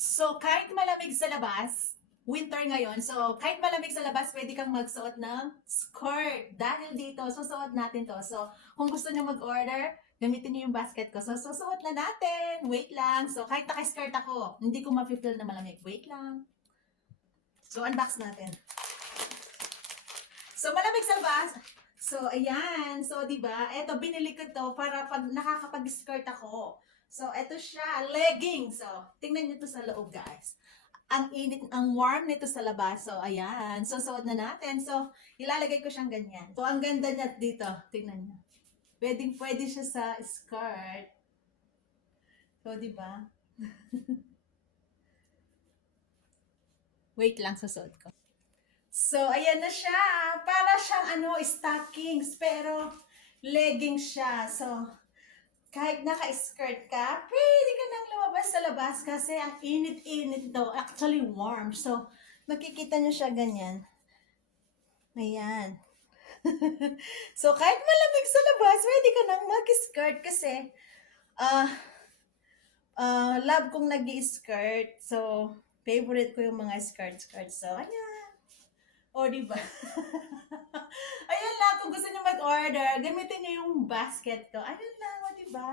So, kahit malamig sa labas, winter ngayon, so kahit malamig sa labas, pwede kang magsuot ng skirt. Dahil dito, susuot natin to. So, kung gusto nyo mag-order, gamitin nyo yung basket ko. So, susuot na natin. Wait lang. So, kahit naka-skirt ako, hindi ko ma-feel na malamig. Wait lang. So, unbox natin. So, malamig sa labas. So, ayan. So, di ba? Ito, binili ko to para pag nakakapag-skirt ako. So, ito siya. Legging. So, tingnan nyo to sa loob, guys. Ang init, ang warm nito sa labas. So, ayan. So, suot na natin. So, ilalagay ko siyang ganyan. So, ang ganda niya dito. Tingnan nyo. Pwede siya sa skirt. So, di ba? Wait lang, susuot ko. So, ayan na siya. Para siyang stockings. Pero, legging siya. So, kahit naka-skirt ka, pwede ka nang lumabas sa labas kasi ang init-init daw. Actually, warm. So, makikita nyo siya ganyan. Ayan. So, kahit malamig sa labas, pwede ka nang mag-skirt kasi love kong nag-skirt. So, favorite ko yung mga skirt. So, ayan. O, diba? Ayan lang, kung gusto nyo mag-order, gamitin nyo yung basket ko. Ayan lang, o, diba?